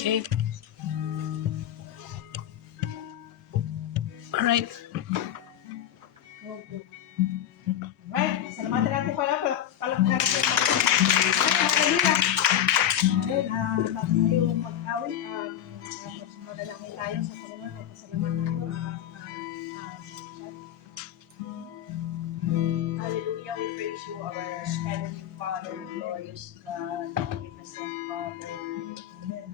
Okay. Alright. Right, salamatan natin pala palakpakan natin. Kanina. Then, bago tayo mag-awit, madalangin tayo sa Panginoon at pasalamatan ko. Hallelujah, we praise you, our Heavenly Father, glorious God, magnificent Father,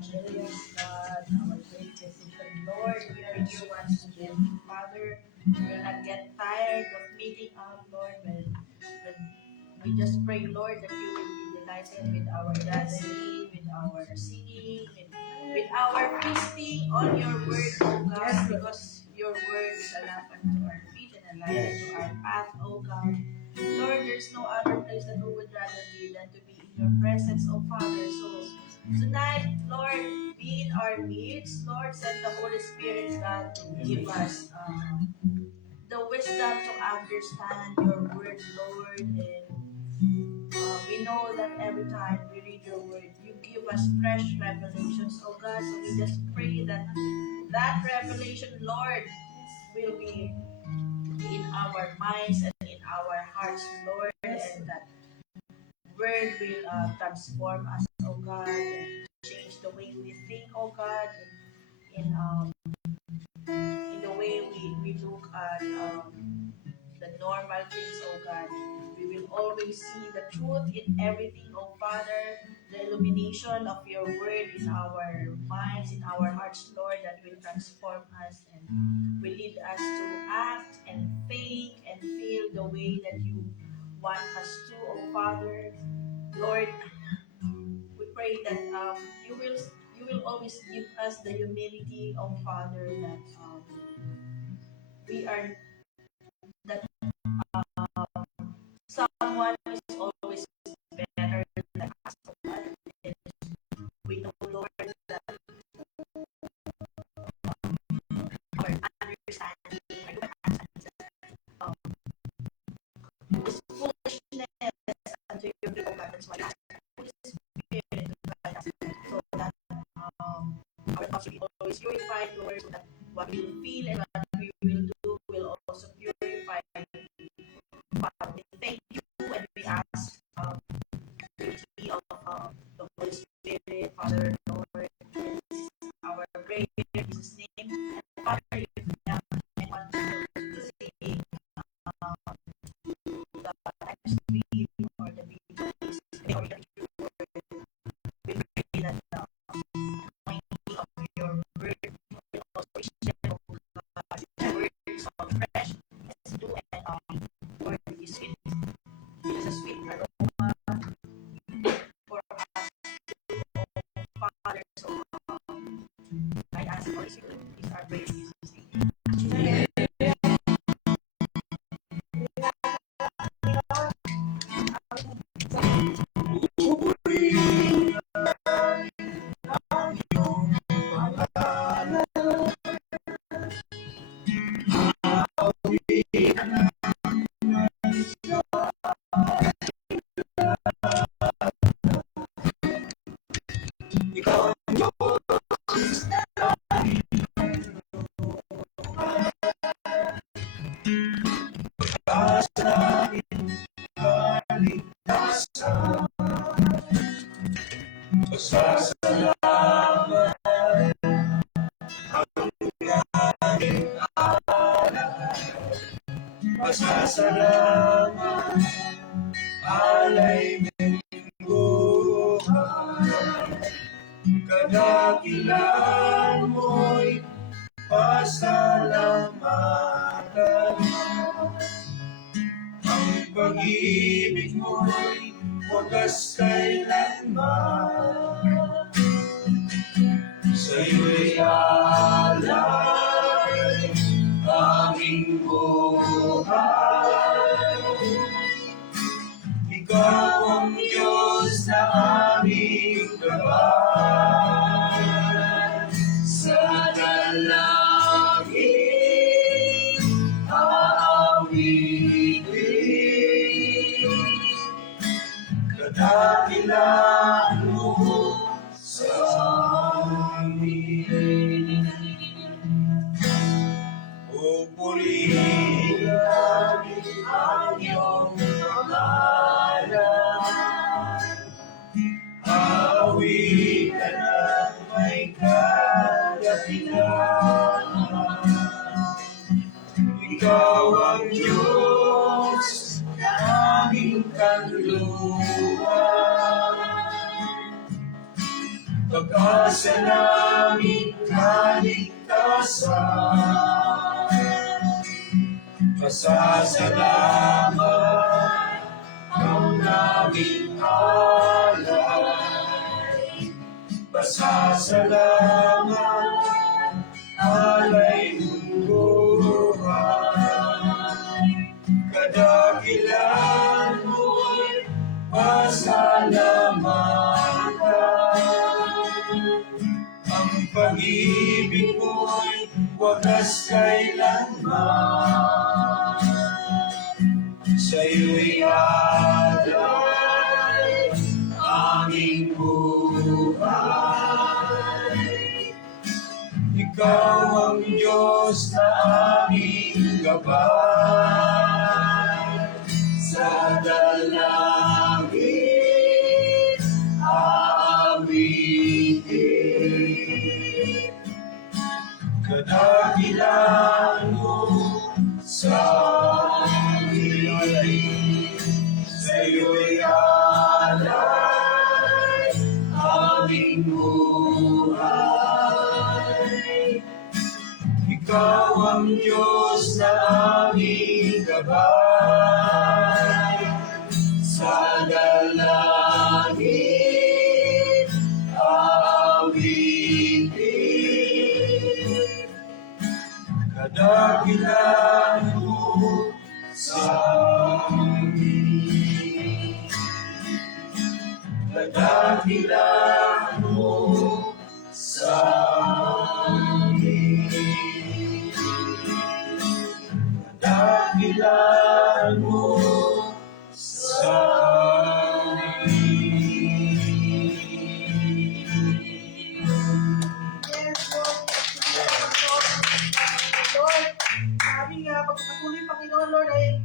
glorious God, our great physician, Lord. We are here once again, Father. We will not get tired of meeting up, Lord, when we just pray, Lord, that you will be delighted with our dancing, with our singing, with our feasting on your word, oh God, because your word is a lamp unto our feet and a light unto our path, oh God. Lord, there's no other place that we would rather be than to be in your presence, oh Father. So tonight, Lord, be in our midst. Lord, send the Holy Spirit, God, to give us the wisdom to understand your word, Lord. And we know that every time we read your word, you give us fresh revelations, oh God. So we just pray that that revelation, Lord, will be in our minds and in our hearts, Lord, and that word will transform us, oh God, and change the way we think, oh God, in the way we look at the normal things, oh God. We will always see the truth in everything, oh Father. The illumination of your word in our minds, in our hearts, Lord, that will transform us and will lead us to act and think and feel the way that you want us to, oh Father. Lord, we pray that you will always give us the humility, oh Father, that we are that someone is always better than us. And we know, Lord, that our understanding um, is foolishness unto your people, God. That's why I ask the Holy Spirit to guide us so that our thoughts will be always purified, Lord, so that what we will feel and what we will do will also purify. Father, we thank you and we ask the unity of the Holy Spirit, Father, Lord, this is our prayer in Jesus' name. And Father, if anyone to say the next stream or the video is or the true word, we pray that the anointing of your word will also reach them, oh God. Your word is so fresh, it's new, and Lord, it is sweet. It is a sweet aroma for us, oh Father. So I ask Holy Spirit, please our prayer in Jesus' name. Amen. Pasasalamat, alay minggo ka, kadakilaan mo'y pasalamatan. Ang pag-ibig mo'y wagas kailanman, sa'yo'y alay aming buhay. Ikaw ang Diyos na aming gabay. Sa dalangin aawitin, kadakilaan mo sa pag-asa namin kaligtasan. Pasasalamat ang aming alay. Pasasalamat, alay buhay. Kadakilan mo'y pasalamatan. Ang pag-ibig mo'y wagas kailanman. Sa'yo'y alay aming buhay. Ikaw ang Diyos na aming gabay. Sa dalangin aawitin, kadakilan mo sa amin. Sa'yo'y alay aming buhay. Ikaw ang Diyos na aming gabay. Sa dalangin aawitin, kadakilan mo sa amin. Kadakilan mo sa amin. Kadakilan mo sa amin. Yes, Lord. Lord, sa aming pagpapatuloy, Panginoon, Lord, ay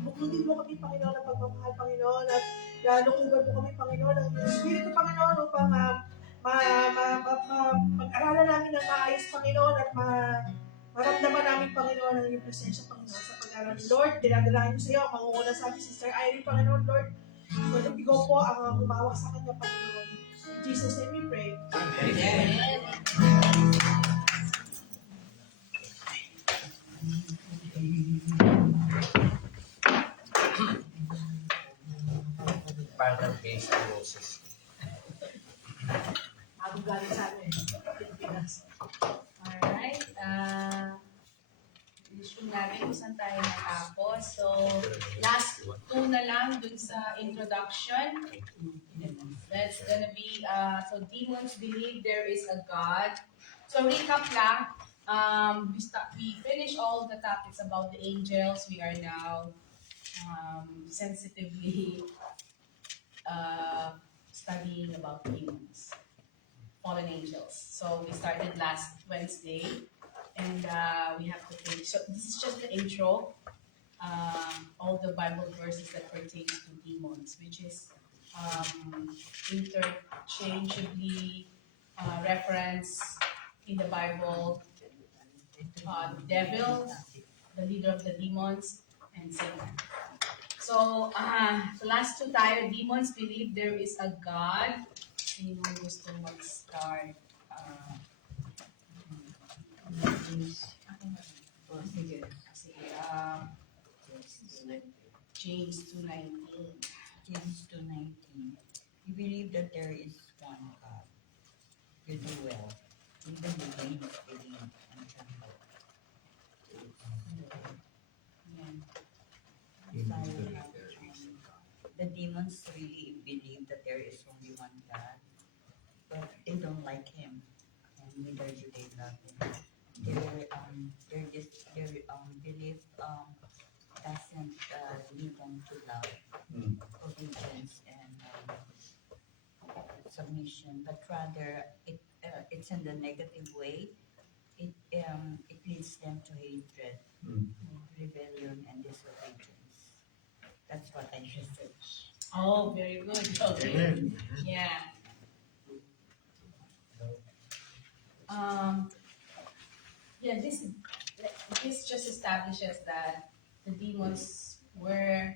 bukludin mo kami, Panginoon, ng pagmamahal, Panginoon, at lukugan mo kami, Panginoon, ng Espiritu, Panginoon, upang pag-aralan namin ng maayos, Panginoon, at maramdaman namin, Panginoon, ang iyong presensya, Panginoon, sa pag-aaral. Lord, dinadalahin ko sa iyo, ang mangunguna sa amin, Sister Irene, Panginoon, Lord. Lord, ikaw po ang humawak sa kanya, Panginoon. In Jesus' name we pray. Amen. Parang base of Moses. Bagong galing sa amin, Pilipinas. Alright, issue natin kung saan tayo natapos. So, last two na lang dun sa introduction. That's gonna be, so demons believe there is a God. So, recap lang. We finished all the topics about the angels. We are now sensitively studying about demons, fallen angels. So we started last Wednesday, and we have to finish. So this is just the intro. All the Bible verses that pertain to demons, which is interchangeably referenced in the Bible. Devil, the leader of the demons, and Satan. So, the last two tayo, demons believe there is a God. Sino gusto mag-start? Sige. James 2:19. James 2:19. You believe that there is one God. You do well. Even the demons believe and tremble. Ayan. The demons really believe that there is only one God, but they don't like Him, and neither do they love Him. Their belief doesn't lead them to love, obedience, and submission, but rather it's in the negative way. It leads them to hatred, rebellion, and disobedience. That's what I should say. Oh, very good. Okay. Amen. Yeah. This just establishes that the demons were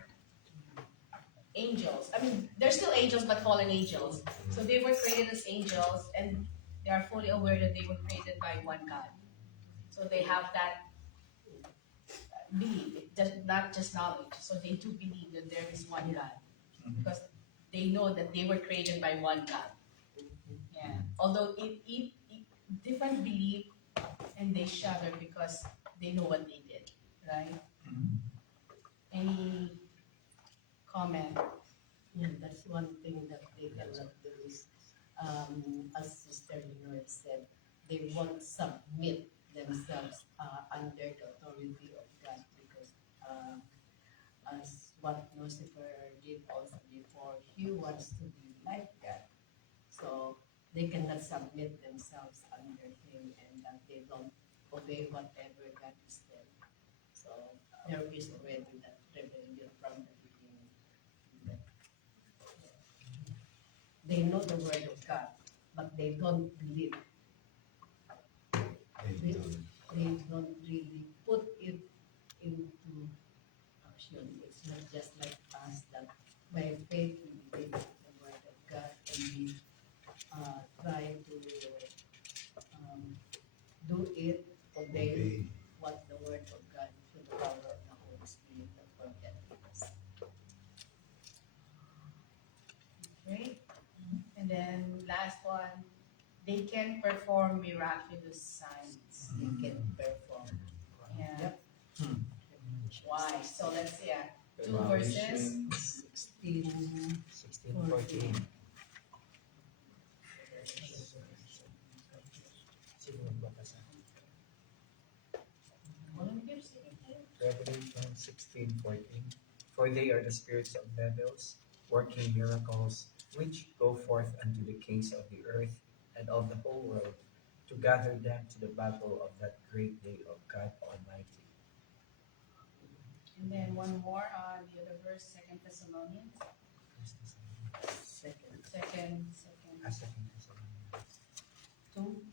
angels. I mean, they're still angels, but fallen angels. So they were created as angels, and they are fully aware that they were created by one God. So they have that belief, not just knowledge. So they do believe that there is one God, because they know that they were created by one God. Yeah. Although it different belief, and they shudder because they know what they did, right? Any comment? Yeah, that's one thing that they cannot do is, as Sister Leonard said, they won't submit themselves under the authority of God because, as what Lucifer did also before, he wants to be like God. So they cannot submit themselves under him, and that they don't obey whatever God is telling. So there is already that rebellion from the beginning. They know the word of God, but they don't believe. They don't really put it into action. It's not just like us that by faith we believe the word of God and we try to do it, obey what the word of God through the power of the Holy Spirit that forget us. Okay. And then last one, they can perform miraculous signs. They can perform. Yeah. Yep. Why? So let's see. 2 verses. 16, 14. Volunteers. Revelation 16:14. For they are the spirits of devils, working miracles, which go forth unto the kings of the earth and of the whole world, to gather them to the battle of that great day of God Almighty. And then one more on the other verse, 2 Thessalonians. second. Second, Second Thessalonians 2,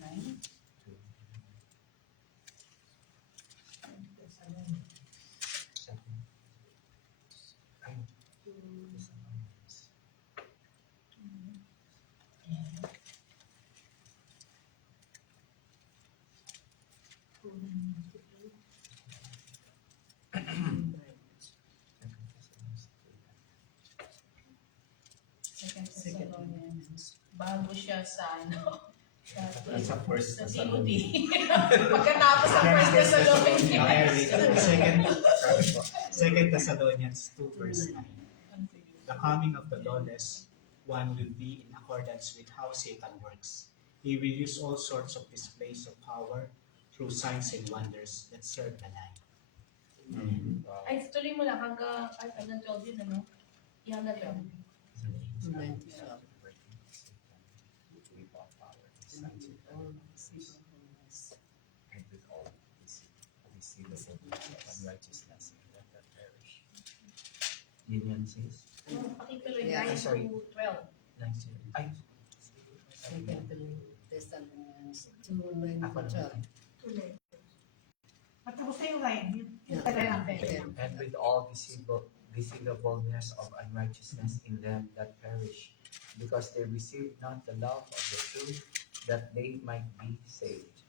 9. 2. Second. Ay, Thessalonians. Second Thessalonians 2 Thessalonians. Bago siya sa Sa First sa Thessalonians. Timothy. Pagkatapos sa First Thessalonians. Second Thessalonians 2 verse 9. The coming of the lawless one will be in accordance with how Satan works. He will use all sorts of displays of power through signs and wonders that serve the lie. Ay, tuloy mo lang hanggang 12 yun, ano? Hanggang 12. And with all deceivable unrighteousness, let that perish. Yun yan sis. Pakituloy, Yeah, 9 sorry. to 12. Nice. Ay, Second Thessalonians 2, 9 ako to naman. 12. At tapos na yung line. Yung Yeah. tayo natin. And with all deceivableness of unrighteousness in them that perish, because they receive not the love of the truth, that they might be saved.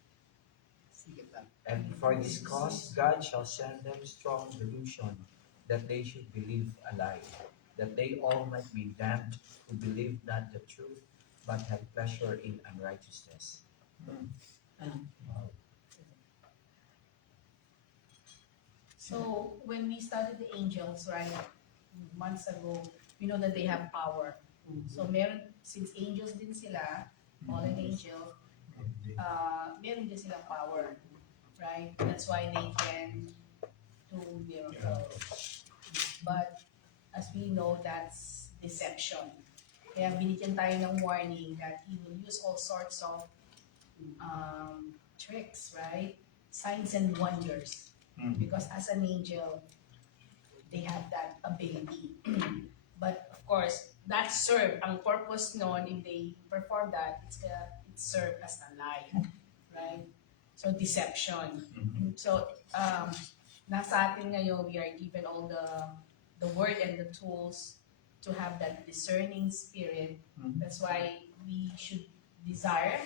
Sige pa. And for this cause God shall send them strong delusion, that they should believe a lie, that they all might be damned who believe not the truth, but have pleasure in unrighteousness. So, when we studied the angels, right, months ago, we know that they have power. So, since angels din sila, fallen angels, meron din silang power, right? That's why they can do miracles. But, as we know, that's deception. Kaya binigyan tayo ng warning that he will use all sorts of tricks, right? Signs and wonders. Because as an angel, they have that ability. But of course, that ang purpose nun, if they perform that, it's serve as a lie, right? So deception. So nasa atin ngayon, we are given all the the word and the tools to have that discerning spirit. Mhm. That's why we should desire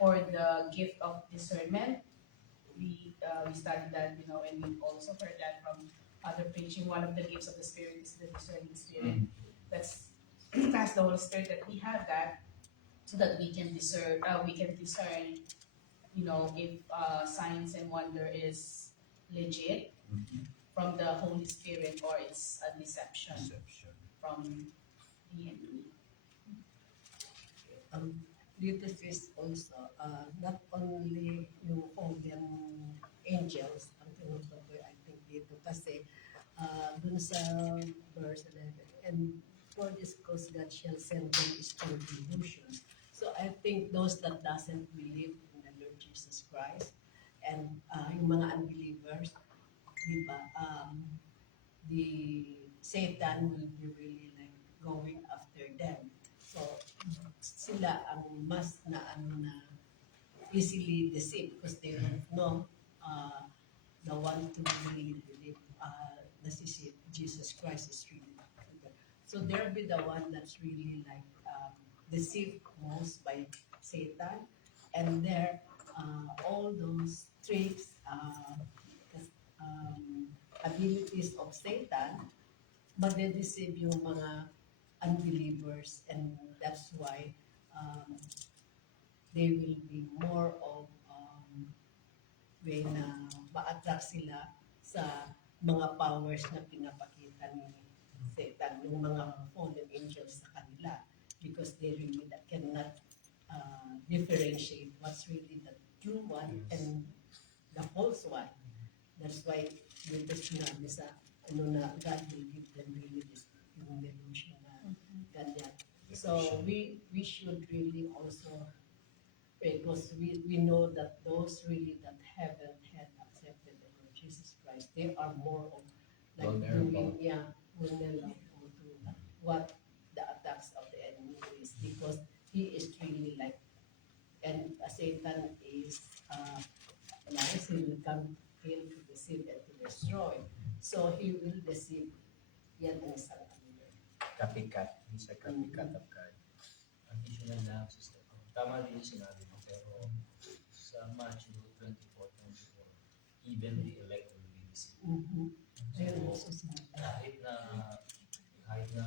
for the gift of discernment. We studied that, and we also heard that from other preaching. One of the gifts of the Spirit is the discerning spirit. That's that's the Holy Spirit that we have that, so that we can discern. If signs and wonder is legit from the Holy Spirit or it's a deception from the enemy. Dito is also, not only yung fallen angels ang tinutukoy, I think dito kasi dun sa verse 11, and for this cause God shall send them strong delusions. So I think those that doesn't believe in the Lord Jesus Christ and yung mga unbelievers, di ba, the Satan will be really like going after them. So sila ang mas easily deceived because they don't know the one to really believe Jesus Christ is really good. So they'll be the one that's really like deceived most by Satan, and there all those tricks, abilities of Satan, but they deceive yung mga unbelievers, and that's why they will be more of way na ma-attract sila sa mga powers na pinapakita ni Satan, yung mga fallen angels sa kanila, because they really cannot differentiate what's really the true one and the false one. That's why dito sinabi sa na God will give them really this yung delusion na ganyan. So we should really also pray, because we know that those really that haven't had accepted the Lord Jesus Christ, they are more of like Vulnerable. vulnerable to what the attacks of the enemy is, because he is really like, and Satan is nice, he will come kill, to deceive, and to destroy. So he will deceive yan ang isang ano. Copycat. He's a copycat of God. Additional lang, sister. Tama din yung sinabi mo, pero sa Matthew 24:24, even the elect will be deceived. Ayun, So, so sinabi. kahit na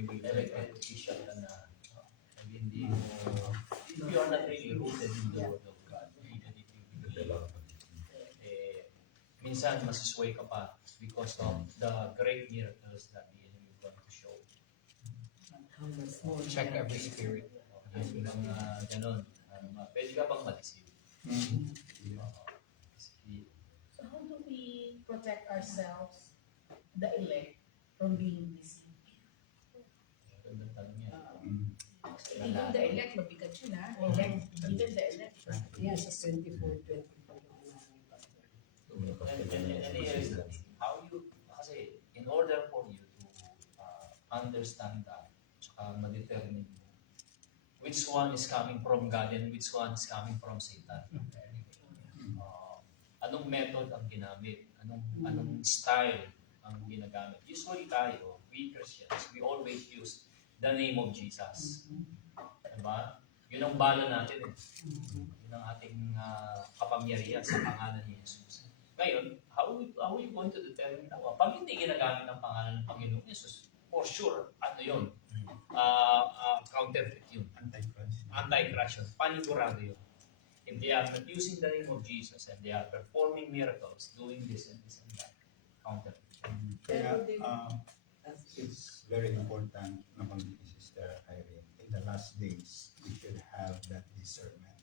elected official ka na, and hindi mo, if you are not really rooted in the Word of God, even if you believe, minsan masisway ka pa because of the great miracles that the enemy is going to show. Check every spirit. Yung mga ganun, pwede ka bang ma-deceive? So how do we protect ourselves, the elect, from being deceived? Gandang tanong yan. Even the elect, mabigat yun ha. Even the elect. Yan sa 24:24 yung namin pastor. And here's the thing, kasi in order for you to understand that, tsaka ma-determine mo, which one is coming from God and which one is coming from Satan. Anong method ang ginamit? Anong style ang ginagamit? Usually tayo, we Christians, we always use the name of Jesus. Diba? Yun ang bala natin eh. Yun ang ating kapangyarihan sa pangalan ni Jesus. Ngayon, how are we going to determine now? Pag hindi ginagamit ang pangalan ng Panginoong Jesus, for sure, ano yun? Counterfeit yun. Anti-Christ yun. Panigurado yun. If they are not using the name of Jesus and they are performing miracles, doing this and that, counterfeit. Kaya it's very important nabanggit ni Sister Irene. In the last days, we should have that discernment,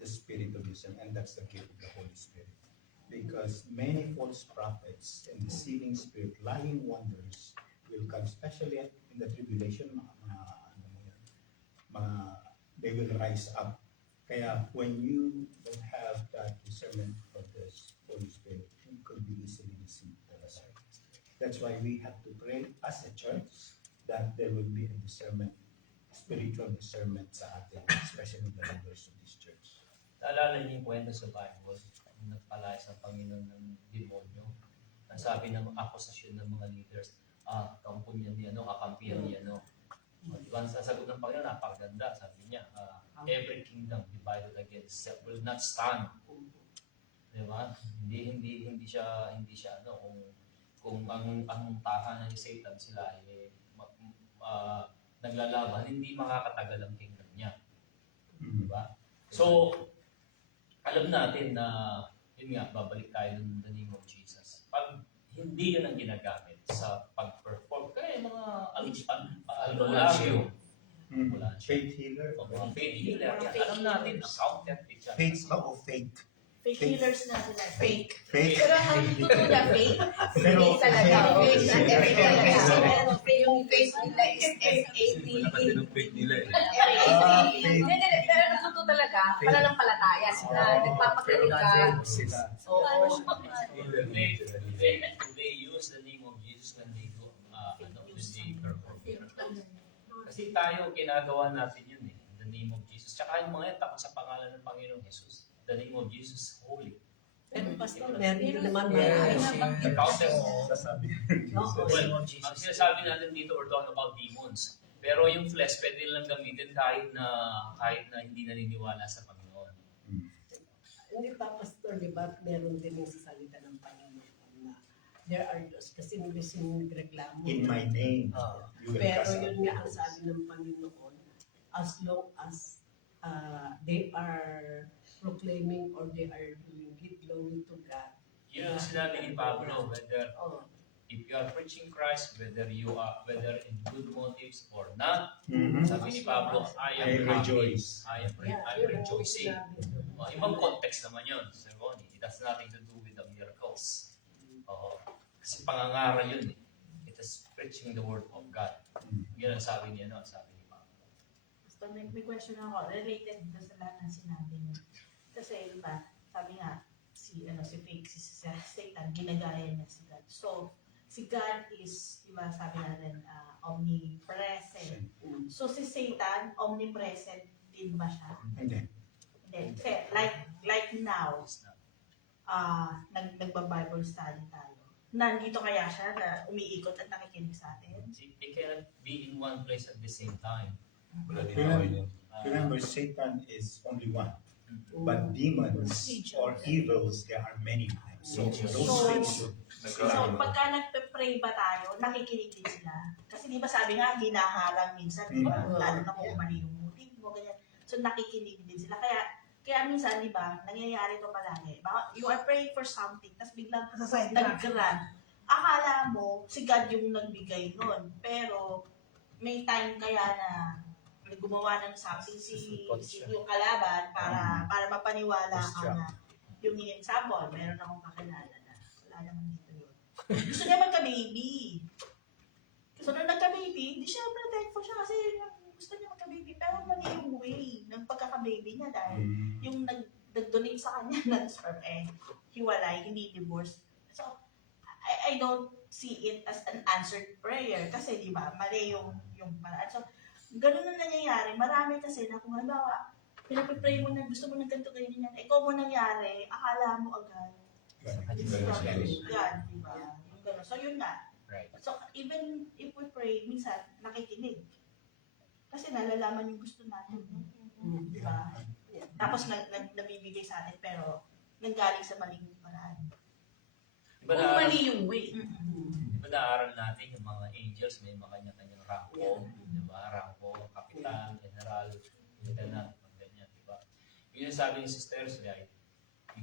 the spirit of discernment, and that's the gift of the Holy Spirit. Because many false prophets and deceiving spirit, lying wonders will come, especially in the tribulation, they will rise up. Kaya when you don't have that discernment of the Holy Spirit, you could be easily deceived. That's why we have to pray as a church that there will be a discernment, spiritual discernment sa atin, especially the leaders of this church. Naalala niyo yung kwento sa Bible, nung nagpalaya sa Panginoon ng demonyo, Ang sabi ng akusasyon ng mga leaders, kampunyan niya, kakampihan niya, Diba, sa sagot ng Panginoon, napakaganda. Sabi niya, every kingdom divided against itself will not stand. Diba? Hindi siya kung ang tahanan ni Satan sila ay naglalaban, hindi makakatagal ang kingdom niya. Diba? So, alam natin na, yun nga, babalik tayo ng the name of Jesus. Pag hindi yun ang ginagamit sa pag-perform, kaya yung mga albularyo, Faith healer. o mga faith healer, yan, alam natin, counterfeit yan. Faith o fake? Fake healers na sila. Fake. Fake. Pero ang totoo na fake, Pero, fake talaga. Fake na fake talaga. Fake. Yung fake nila is F-A-T. fake nila eh. Hindi, pero ang totoo talaga, pananampalataya sila. Nagpapagaling ka. Sila. Oo. They use the name of Jesus when they do, when they perform miracles. Kasi tayo, ginagawa natin yun eh, the name of Jesus. Tsaka yung mga yan, takot sa pangalan ng Panginoong Jesus. The name of Jesus, holy. Pero pastor, meron din naman The counter. Sasabi. Well, ang sinasabi natin dito, we're talking about demons. Pero yung flesh, pwede lang gamitin kahit na hindi naniniwala sa Panginoon. Hindi ba, pastor, di ba, meron din yung sa salita ng Panginoon na there are those kasi yung reklamo. In my name, you will Pero cast out yun nga ang demons. sabi ng Panginoon, as long as they are proclaiming or they are doing it, glory to God. Yun ang sinabi ni Pablo, whether Oh, if you are preaching Christ, whether in good motives or not, Mhm. sabi ni Pablo, I am I happy. rejoice. I'm yun ang rejoicing. sinabi doon. Ibang context naman yun, Sir Ronnie. It has nothing to do with the miracles. Kasi pangangaral yun eh. It is preaching the word of God. Yun ang sabi niya, sabi ni Pablo. Basta may question ako, related doon sa lahat ng sinabi niyo. Kasi, diba, sabi nga, si fake, si Satan, ginagaya niya si God. So, si God is, diba, sabi natin, omnipresent. So, si Satan, omnipresent din ba siya? Hindi. Hindi. Kasi, like now, nagba-Bible study tayo. Nandito kaya siya na umiikot at nakikinig sa atin? They cannot be in one place at the same time. Remember, Satan is only one. But demons or evils, there are many types. So those things should So, pagka nagpe-pray ba tayo, nakikinig din sila. Kasi di ba sabi nga, hinaharang minsan, di ba? Lalo na kung mali yung motive mo, ganyan. So, nakikinig din sila. Kaya minsan, di ba, nangyayari ito palagi. You are praying for something, tapos biglang nag-grant. Akala mo, si God yung nagbigay nun. Pero, may time kaya na gumawa ng something si yung kalaban para mapaniwala ka na yung example, meron akong kakilala na wala naman dito yun. Gusto niya magka-baby. So, nung nagka-baby, di siya thankful siya kasi gusto niya magka-baby. Pero mali yung way ng pagkaka-baby niya dahil yung nag-donate sa kanya ng sperm, hiwalay, hindi divorce. So, I don't see it as an answered prayer kasi di ba, mali yung paraan. So, ganun na nangyayari. Marami kasi na kung halimbawa, pinapipray mo na gusto mo ng ganito ganyan yan. Kung mo nangyari, akala mo agad. It's from God, di ba? Yung ganun. So, yun nga. Right. So, even if we pray, minsan, nakikinig. Kasi nalalaman yung gusto natin. Di ba? Tapos, nabibigay sa atin, pero nanggaling sa maling paraan. Diba Kung mali yung way. Diba naaral natin yung mga angels, may mga kanya-kanyang rango, diba? Rango, kapitan, general, lieutenant, ganyan, diba? Yun yung sabi ni Sister Sri,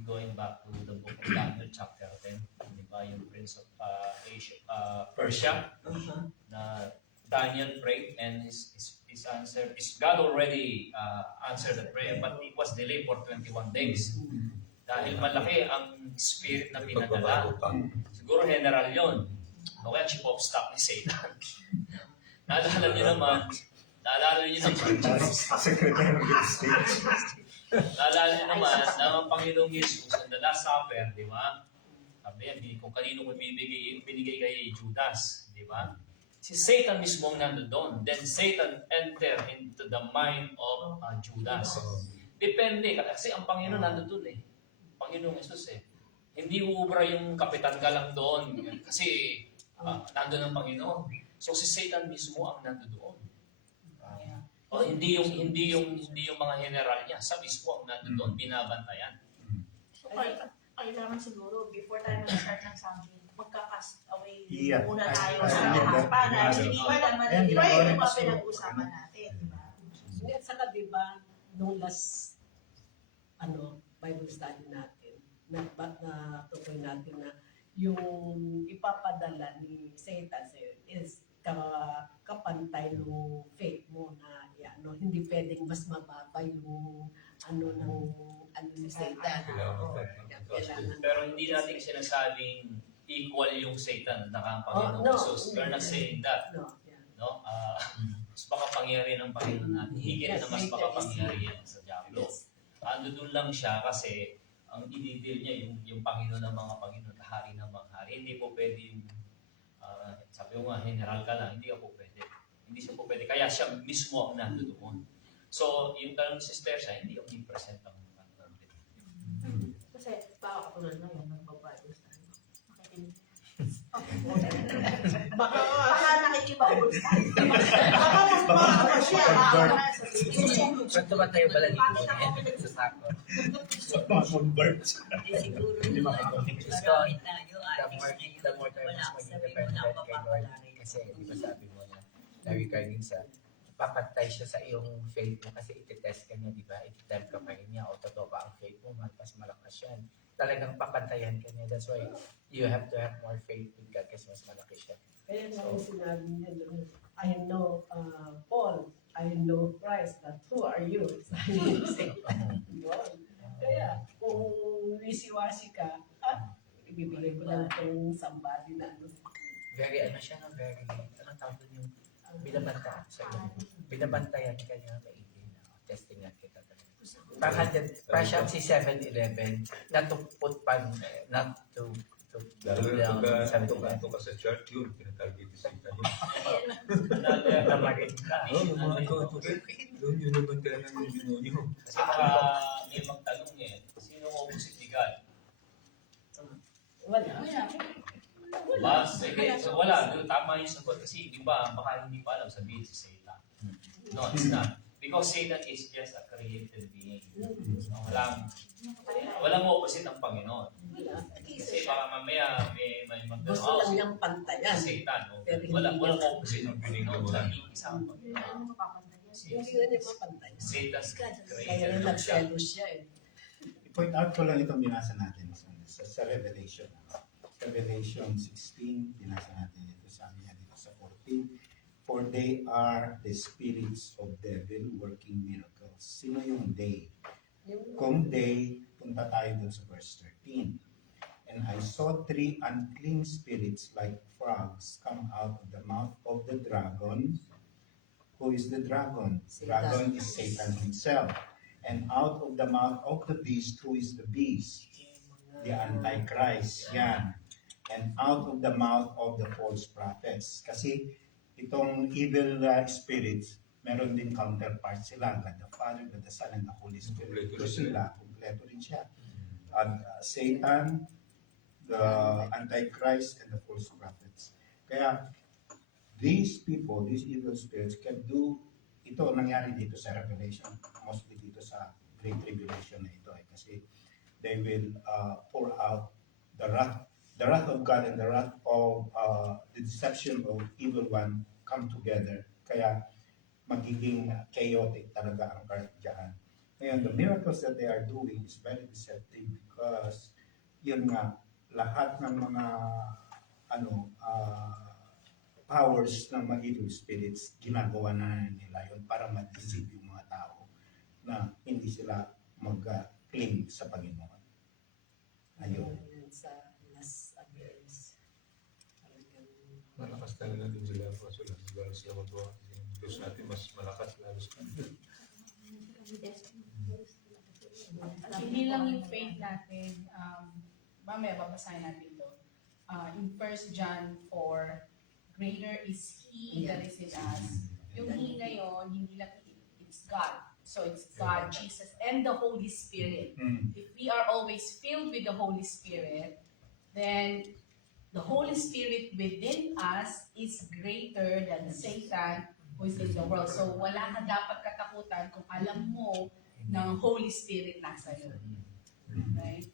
going back to the book of Daniel, chapter 10, diba? Yung Prince of Persia, na Daniel prayed and his answer, God already answered the prayer, but it was delayed for 21 days. Dahil malaki ang spirit na pinadala. Siguro general yon. O kaya chief of staff ni Satan. Naalala niyo naman, Secretary of State. naalala niyo naman na ang Panginoong Jesus, on the Last Supper, di ba? Sabi yan, kung kanino ko binigay kay Judas, di ba? Si Satan mismo ang nandoon. Then Satan entered into the mind of Judas. Depende, kasi ang Panginoon nandoon eh. Panginoong Jesus eh. Hindi uubra yung kapitan ka lang doon. Kasi nandun ang Panginoon. So si Satan mismo ang nandoon. O hindi yung mga general niya, sa mismo ang nandoon, binabantayan. So, kailangan siguro, before tayo mag-start ng something, magka-cast away Yeah. muna tayo I- sa I- mga para I- hindi pa naman Ayan, iba ginagawa yung rin mga sa- pinag-usapan natin, di ba? At saka diba, nung last Bible study natin, natukoy natin na yung ipapadala ni Satan sa'yo is kapantay ng faith mo na hindi pwedeng mas mababa yung ni Satan. Kailangan. Pero hindi natin sinasabing equal yung Satan na ang Panginoon no. Jesus. We're not saying that. No, yeah. No? Mas makapangyarihan ng Panginoon natin. Higit na mas makapangyarihan sa Diablo. Doon lang siya kasi ang ididil niya yung Panginoon ng mga Panginoon, hari ng mga hari. Hindi po pwede yung sabi ko nga, general ka lang, hindi ako pwede. Hindi siya po pwede. Kaya siya mismo ang nandoon. So, yung tanong ni Sister siya, hindi yung i-present ang Kasi, baka ako na yun, nagbabago sa Baka nakikibago sa Ba't naman tayo pala dito? Sa sako. Eh, siguro Hindi yung makakonect. marami tayo, The more time mas maging dependent kay Lord. Kasi di ba sabi mo na regarding sa papatay siya sa iyong faith mo kasi iti-test ka niya, di ba? Iti-test ka pa niya o totoo ba ang faith mo, mas malakas yan. Talagang papantayan ka niya. That's why you have to have more faith with God kasi mas malaki siya. Kaya nga yung sinabi niya doon, I know Paul, I know Christ, but who are you? Sabi niya. Kaya kung wisiwasi ka, ibibigay ko lang itong somebody na Very siya no, very, anong tawag doon yung binabanta sa iyo. Binabantayan ka niya maigi na testing at kita talaga. Para siyang si 7-Eleven, not to put pan, not to Lalo na pagka 7-Eleven. ka sa church, yun, tinatarget sa ita yun. Tamarin ka. Oo, mga doon yun naman ka ng demonyo. Kasi baka may magtanong sino ang opposite ni God? wala. Diba? Sige, so wala. Tama yung sagot. Kasi di ba, baka hindi pa alam sabihin si Satan. No, it's not. Because Satan is just a created being. Walang opposite ang Panginoon. Kasi baka mamaya may Gusto lang niyang pantayan. Satan. Walang opposite ang Panginoon. Isang Panginoon. Hindi na niya mapantayan. Satan's Kaya created na siya. nagselos siya eh. I-point out ko lang itong binasa natin sa Revelation. Revelation 16, binasa natin ito. Sabi niya dito sa 14. For they are the spirits of devil working miracles. Sino yung they? Kung they, punta tayo dun sa verse 13. And I saw 3 unclean spirits like frogs come out of the mouth of the dragon. Who is the dragon? Dragon is Satan himself. And out of the mouth of the beast, who is the beast? The Antichrist. Yan. And out of the mouth of the false prophets. Kasi itong evil spirits, meron din counterpart sila. God the Father, God the Son, and the Holy Spirit. Ito sila, kumpleto rin siya. And Satan, the Antichrist, and the false prophets. Kaya, these people, these evil spirits can do, ito nangyari dito sa Revelation, mostly dito sa Great Tribulation na ito. Kasi they will pour out the wrath of God and the wrath of the deception of evil one come together. Kaya magiging chaotic talaga ang earth dyan. Ngayon, the miracles that they are doing is very deceptive because yun nga, lahat ng mga powers ng mga evil spirits, ginagawa na nila yun para ma-deceive yung mga tao na hindi sila mag-cling sa Panginoon. Ayun. Sa last address. Malakas talaga din sila. Kaso lalo sila magawa. Yung Diyos natin mas malakas lalo sa kanila. Hindi lang yung faith natin, mamaya babasahin natin ito. In 1 John 4, greater is He that is in us. Yung He na yun, hindi lang it's God. So it's God, Jesus, and the Holy Spirit. Mm. If we are always filled with the Holy Spirit, then the Holy Spirit within us is greater than Satan who is in the world. So wala ka dapat katakutan kung alam mo ng Holy Spirit nasa iyo. Right?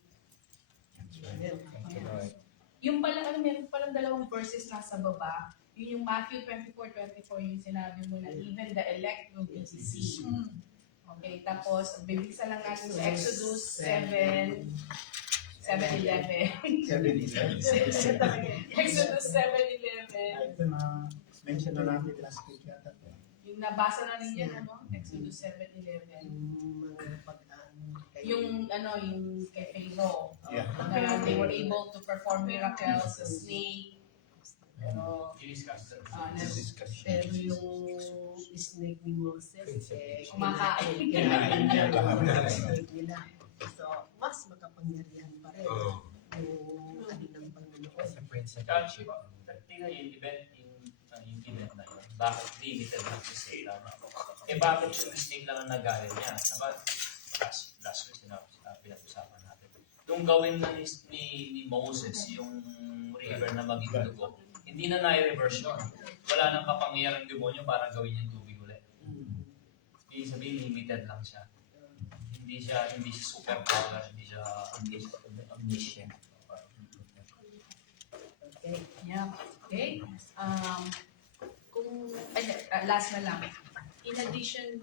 That's right. Thank you, Lord. Yung pala, meron palang dalawang verses nasa baba. Yun yung Matthew 24:24, yung sinabi mo na even the elect will be deceived. Okay, tapos bibigsa lang natin sa Exodus 7:11. 7-11. Exodus 7:11. Ito na, mention na natin last week yata. Yung nabasa na ninyo, ano? Exodus 7:11. Yung mga Yung kay Pharaoh. Yeah. Na they were able to perform miracles, a snake. Pero, I-discuss that. pero yung snake ni Moses, kumakain. Kinain niya lahat. snake nila. So, mas makapangyarihan pa rin yung kanilang Panginoon. As a prince of Kaya, Egypt. tingnan yung event, yung event na yun. Bakit limited lang si Satan? Bakit yung snake lang ang nagaya niya? Diba? Last week, pinag-usapan natin. Nung gawin na ni Moses, yung river na maging dugo, hindi na nai-reverse yun. Wala nang kapangyarang demonyo para gawin yung tubig ulit. Ibig sabihin, limited lang siya. Hindi siya superpower, hindi siya omniscient. Okay. Yeah. Okay. Last na lang. In addition,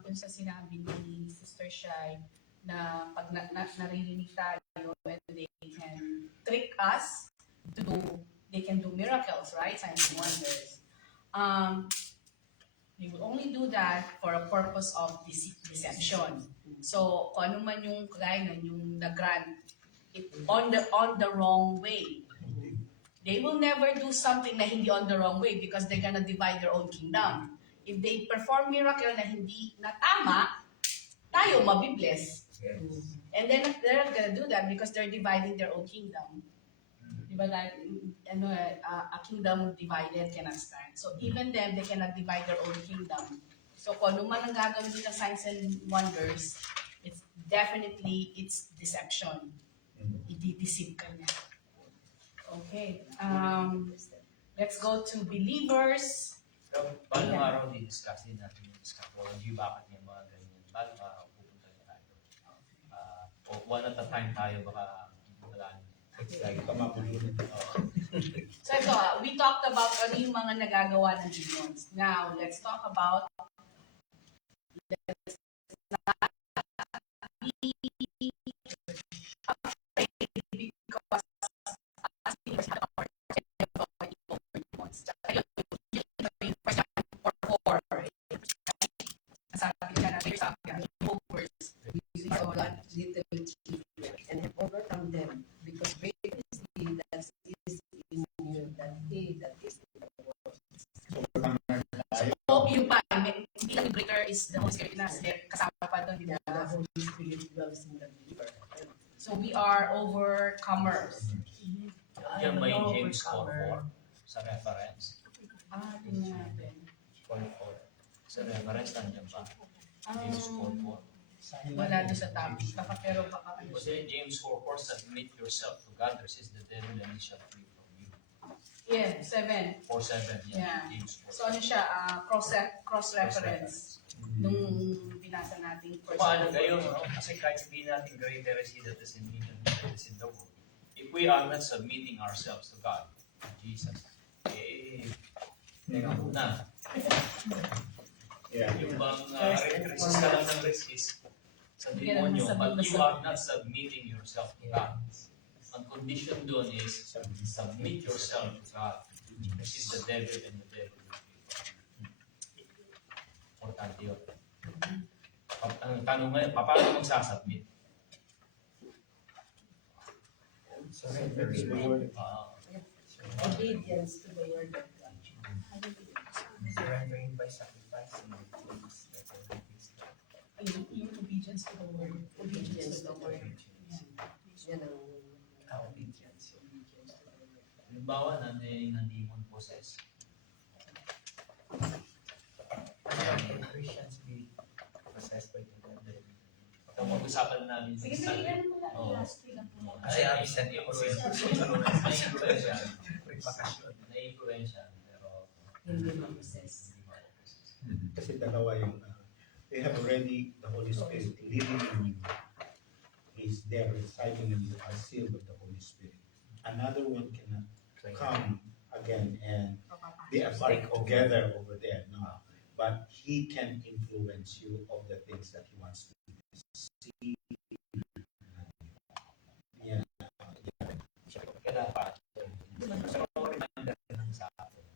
dun sa sinabi ni Sister Shai, na pag naririnig tayo and they can trick us to do, they can do miracles, right? Signs and wonders. They will only do that for a purpose of deception. So, kung ano man yung kagaya nun, yung nag-grant on the wrong way. They will never do something na hindi on the wrong way because they're gonna divide their own kingdom. If they perform miracle na hindi na tama, tayo mabibless. Yes. And then they're not gonna do that because they're dividing their own kingdom. Diba like, a kingdom divided cannot stand. So even them, they cannot divide their own kingdom. So kung ano man ang gagawin nila signs and wonders, it's deception. I-deceive ka niya. Okay. Let's go to believers. So, balang araw di-discuss din natin yung eschatology, bakit yung mga ganyan. Balang araw pupunta na tayo. O one at a time tayo, baka wala. It's like kamapulunan. So ito, we talked about ano yung mga nagagawa ng demons. Now, let's talk about Little children and have overcome them because greater is he that is in you than he that is in the world. so, yung pa, hindi lang yung breaker is the Holy Spirit na kasama pa doon, di ba? The Holy Spirit dwells in the believer. So we are overcomers. Yan may James 4:4 sa reference. Tingnan natin. 4:4. Sa reference, nandiyan pa. James 4:4. Wala doon sa top. Baka pero baka ano. Kasi James 4:4, submit yourself to God, resist the devil, and he shall flee from you. Yeah, 7. 4:7, Yeah. James 4. So ano siya, cross-reference. Nung binasa natin first. Paano kayo, no? Kasi kahit sabihin natin greater is he that is in me than he that is in the world. If we are not submitting ourselves to God, to Jesus, teka muna. Yeah. Yung bang resist ka lang ng resist sa demonyo, but you are not submitting yourself to God. Ang condition doon is submit yourself to God. Resist the devil and the devil will flee. Importante yun. Ang tanong ngayon, paano magsasubmit? Surrendering. Obedience to the word of God. Surrendering by sacrificing. Yung obedience to the word. Obedience to the word. Yan ang Obedience. Halimbawa, nandiyan ng demon possess. Can Christians be pag-usapan namin. Sige, Sunday. sige, ano po na, Oo. last week lang po. Kasi absent ako eh. Na-influensya. Bakasyon. Na-influensya. Pero, Hindi ma-possess. hindi ma-possess. Kasi dalawa yung, they have already the Holy Spirit living in you. He's there residing in you, are sealed with the Holy Spirit. Another one cannot come again and they abide together over there. No. But he can influence you of the things that he wants to see. Yeah. Kaya dapat, sa atin,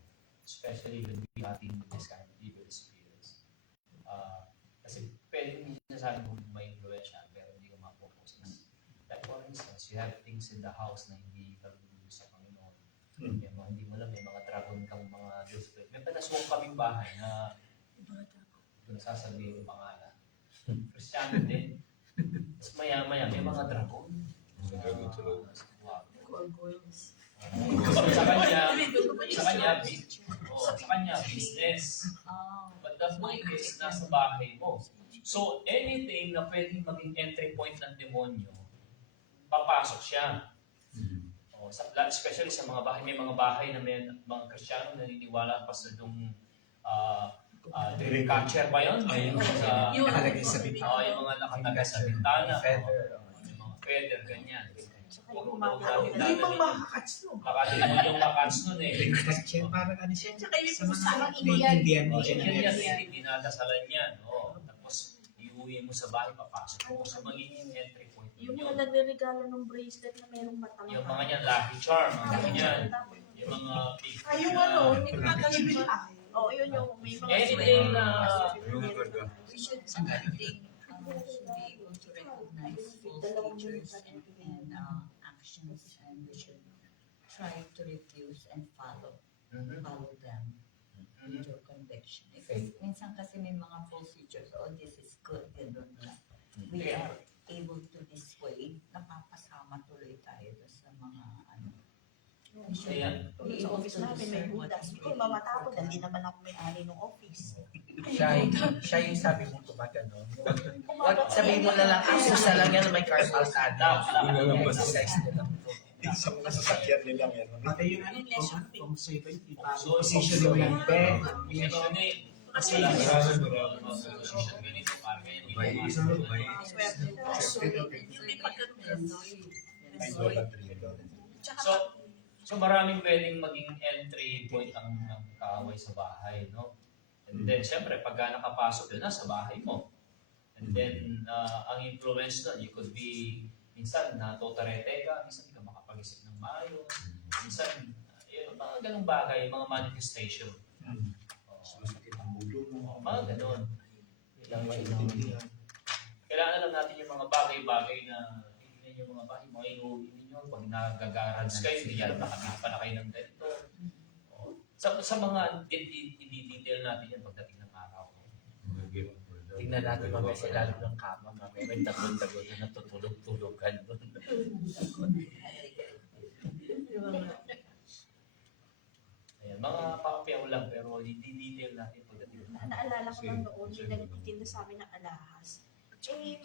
especially when we having this kind of evil experience. Kasi pwede mo sinasabi mo may influensya, pero hindi ka mapoposes. Like for instance, you have things in the house na hindi ka lulubos sa Panginoon. Yung mga hindi mo alam, may mga dragon kang mga display. May panaswang kaming bahay na kung nasasabihin yung pangalan. Kristiyano din. Tapos maya-maya, may mga dragon. May dragon sa loob. Sa kanya, business. But the point is, nasa bahay mo. So, anything na pwedeng maging entry point ng demonyo, papasok siya. Especially sa mga bahay. May mga bahay na may mga Kristiyano naniniwala pa sa yung dream catcher ba yun? Yung nakalagay sa bintana. Yung mga nakatagay sa bintana. Feather. Yung mga feather, ganyan. Yung makakats no. Baka din yung makats nun eh. Kasi parang ano siya. Tsaka yung Sa mga sarang naiintindihan mo Yun siya. yan, dinadasalan yan. Tapos, iuwi mo sa bahay, papasok mo. So, magiging entry point Yung yun. mga nagre-regalo ng bracelet na merong mata. Yung mga yan, lucky charm, mga ganyan. Yung mga big Yung ano, hindi ko nakalibin. Oo, yun yung may mga anything na We should be able to recognize false teachers and actions, and we should try to refuse and follow them into conviction. Because minsan kasi may mga false teachers, oh, this is good, ganun lang. We are able to dissuade, napapasama tuloy tayo sa mga ano. We should Ayan. be Sa able office to namin may discern what butas. is Kung really mamatapon, important. hindi naman ako may-ari ng office. Siya yung sabi mo gumagano. Wag sabihin mo na lang, isa lang yan may carpal tunnel. Exercise na lang. Sa mga sasakyan nila meron. Pati yung ano, kung 70, position mo yung bed, positioning. Kasi position ganito, parang ganyan. So maraming pwedeng maging entry point ang kaaway sa bahay, no? And then, syempre, pagka nakapasok yun, nasa bahay mo. And then, ang influence nun, you could be, minsan, natotarete ka, minsan, hindi ka makapag-isip ng maayos, minsan, yun, mga ganung bagay, mga manifestation. Sumasakit ang ulo mo. Mga ganun. Kailangan lang natin yung mga bagay-bagay na tingnan yung mga bagay, mga inuwi ninyo, pag nagagarage kayo, hindi yan, nakabili pa na kayo ng ganito. Sa mga i-detail natin yan pagdating ng araw. Tingnan natin mamaya sa ilalim ng kama. Mamaya may tagon-tagon na natutulog-tulogan doon. Ayan, mga papayaw lang pero i-detail natin pagdating ng araw. Naalala ko lang noon, may nagtitinda sa amin ng alahas.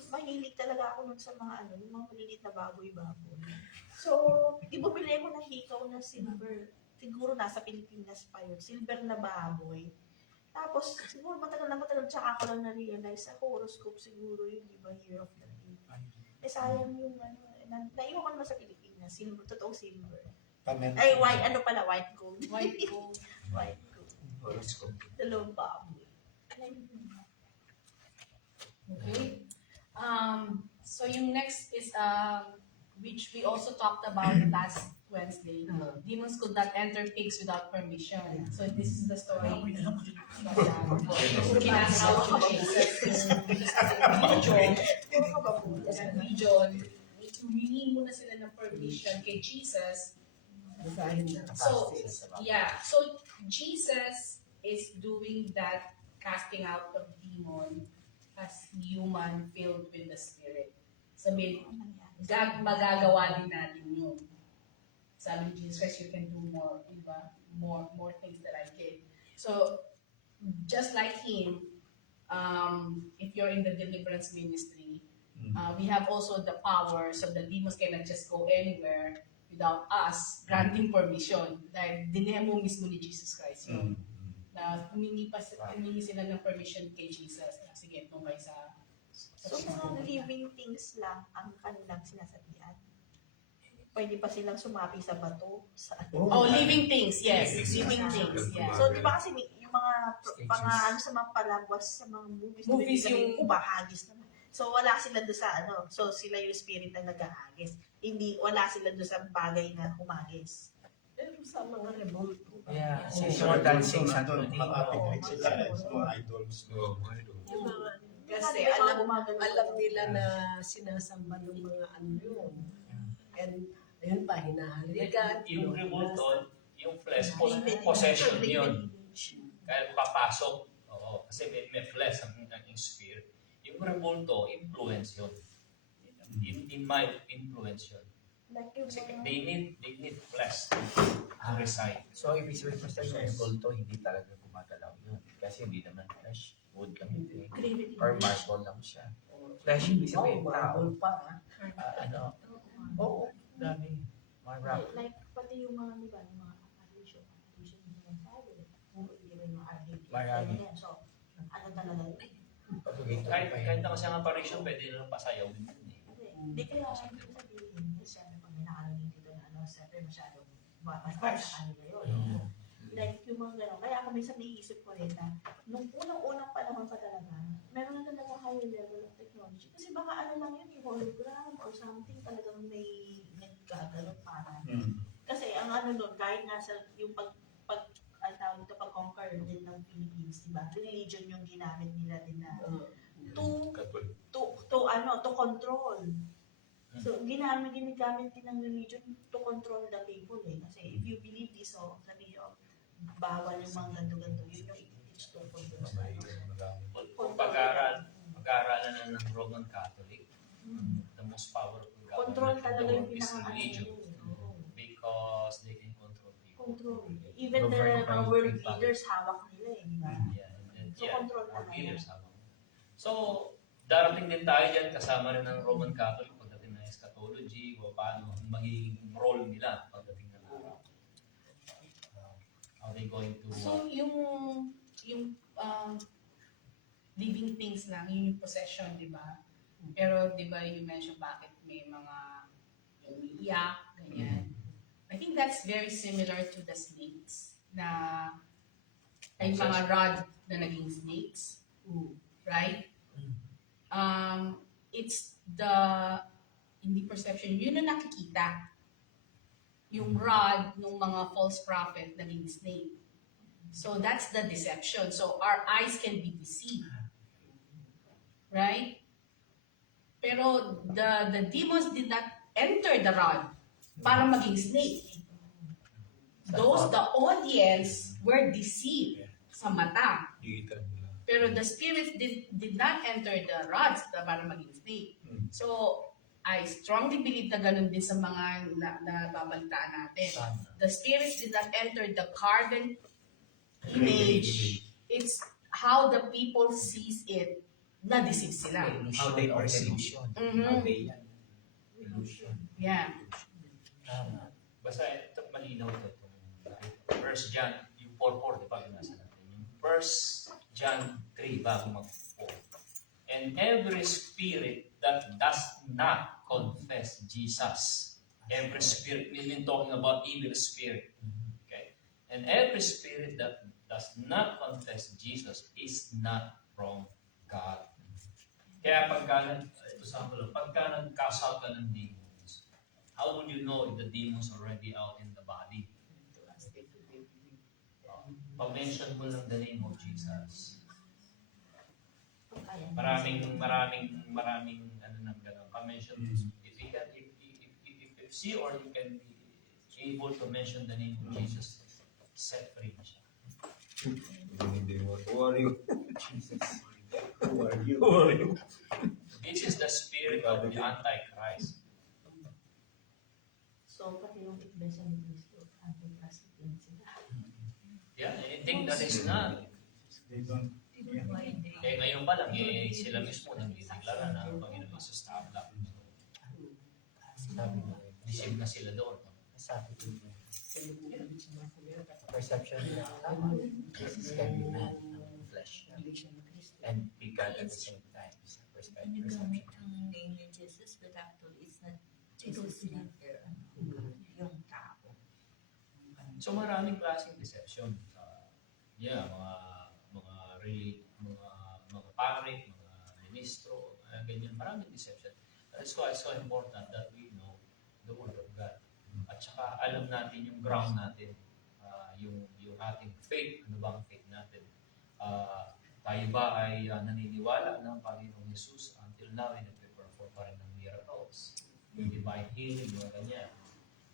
Mahilig talaga ako nun sa mga ano, yung mga malilit na baboy-baboy. So, ibumili ko ng hikaw na silver. Siguro nasa Pilipinas pa yun. Silver na baboy. Tapos, siguro matagal, tsaka ko lang na-realize sa horoscope siguro yun, di ba, Year of the Pig. Sayang yung ano, naiwan ko naman sa Pilipinas, silver, totoong silver. Ay, white, ano pala, white gold. White gold. White gold. Dalawang baboy. Okay. So yung next is which we also talked about last Wednesday. Demons could not enter pigs without permission. So this is the story. Kinakawa ko Jesus. Region. Humingi muna sila ng permission kay Jesus. So, yeah. So, Jesus is doing that casting out of demon as human filled with the Spirit. Sabi, magagawa din natin yun. Sabi ni Jesus Christ, you can do more, diba? More things that I can. So, just like Him, if you're in the deliverance ministry, We have also the power, so the demons cannot just go anywhere without us granting permission. Dahil dinemo mismo ni Jesus Christ yun. Na humingi sila ng permission kay Jesus. Na, sige, itong kayo sa So, mga living things lang ang kanilang sinasabihan. Pwede pa silang sumapi sa bato. Sa Oh, living things, yes. Living Living things, yeah. So, di ba kasi yung mga ano sa mga palabas, sa mga movies, Movies yung yung- kumahagis naman. So, wala sila doon sa ano. So, sila yung spirit na naghahagis. Hindi, wala sila doon sa bagay na humagis. Pero sa mga rebulto. Yeah, Oo. si Sean dancing sa Makapit sila, mga idols. No, mga idol. Yung mga, Kasi kasi gumagano. alam nila na sinasamba ng mga ano yun. And ayun pa, hinahalikan. Yung rebulto, yung flesh, possession yun. Kaya papasok. Oo, kasi may flesh ang spirit. Yung rebulto, influence yun. In my influence yun. Like yung Kasi mga they need flesh to reside. So, ibig sabihin ko sa yung bulto, hindi talaga gumagalaw yun. Kasi hindi naman flesh, wood lang yun. creativity. Or marble lang siya. Flesh, ibig sabihin tao. Marble pa. Ano? Oo, dami. Mga rock. Like, pati yung mga, di ba, yung mga apparition yung mga sabi, puro hindi rin yung RDP. Marami. Ganyan. So, ano talaga yun? Kahit na kasi ang apparition, pwede na pasayaw din yun eh. Hindi kaya hindi ko sabihin, kasi ano, pag nakarating dito na ano, siyempre masyadong mataas sa kanila yun. Like, yung mga gano'n. Kaya ako minsan naiisip ko rin na, nung unang-unang panahon pa talaga, meron na talaga higher level of technology. Kasi baka ano lang yun, yung hologram or something, talagang may nagkagano para. Kasi ang ano nun, kahit nasa yung ang tawag ito, pag-conquer din ng Philippines, di ba? Religion yung ginamit nila din na to control. So, ginagamit din ng religion to control the people eh. Kasi if you believe this, so, sabi nyo, bawal yung mga ganto-ganto. Yun yung i-teach to control. Kung pag-aaralan na ng Roman Catholic, the most powerful Control government in the talaga yung world is pinaka religion. Because they can control people. Control. Even the Governed by mga world great power. leaders, hawak nila eh, di ba? So, control world talaga. leaders habang. So, darating din tayo dyan kasama rin ng Roman Catholic pagdating ng eschatology o paano ang magiging role nila pagdating ng araw. How they going to... So, yung living things lang, yun yung possession, di ba? Pero, di ba, you mentioned bakit may mga umiiyak, ganyan. I think that's very similar to the snakes na ay mga rod na naging snakes. Right? It's the hindi perception, yun na nakikita. Yung rod ng mga false prophet naging snake. So that's the deception. So our eyes can be deceived. Right? Pero the demons did not enter the rod para maging snake. The audience were deceived sa mata. Pero the spirits did not enter the rods para maging snake. So, I strongly believe na ganun din sa mga nababalitaan natin. The spirits did not enter the carven image. It's how the people sees it, na-deceive sila. How they perceive. How they Yeah. Basta ito, malinaw ito. First John, yung 4:4, di ba? Nasa natin. Yung First John 3, bago mag-4. And every spirit that does not confess Jesus, every spirit, we've been talking about evil spirit. Okay? And every spirit that does not confess Jesus is not from God. Kaya pagka nag-cast out ka ng demons, how would you know if the demons are already out in the body? Pag-mention mo lang the name of Jesus. Maraming ano nang gano'n. Pag-mention, if see or you can be able to mention the name of Jesus, set free siya. Who are you? Jesus. Who are you? Who are you? This is the spirit of the Antichrist. So, pati yung iglesia ni Cristo, anti-Christ din sila. Yeah, anything that is not. They don't. Ngayon pa lang, sila mismo nagdideklara na ang Panginoon masustabla. Sabi mo, Deceive na sila doon. sabi ko, perception nila, tama. Jesus can be man ng flesh and be God at the same time. Sa When you perception. gamit ang name ni Jesus, but actually it's not, Jesus is not there. Yung tao. So maraming klaseng deception. Mga pare, mga ministro, ganyan, maraming deception. It's so important that we know the Word of God. At saka alam natin yung ground natin, yung ating faith, ano ba ang faith natin. Tayo ba ay naniniwala ng Panginoong Jesus until now ay nagpe-perform pa rin ng miracles, yung divine healing, mga ganyan.